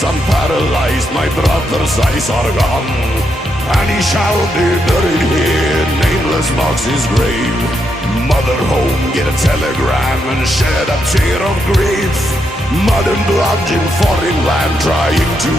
son paralyzed, my brother's eyes are gone, and he shall be buried here, nameless marks his grave. Mother home, get a telegram and shed a tear of grief. Mud and blood in foreign land, trying to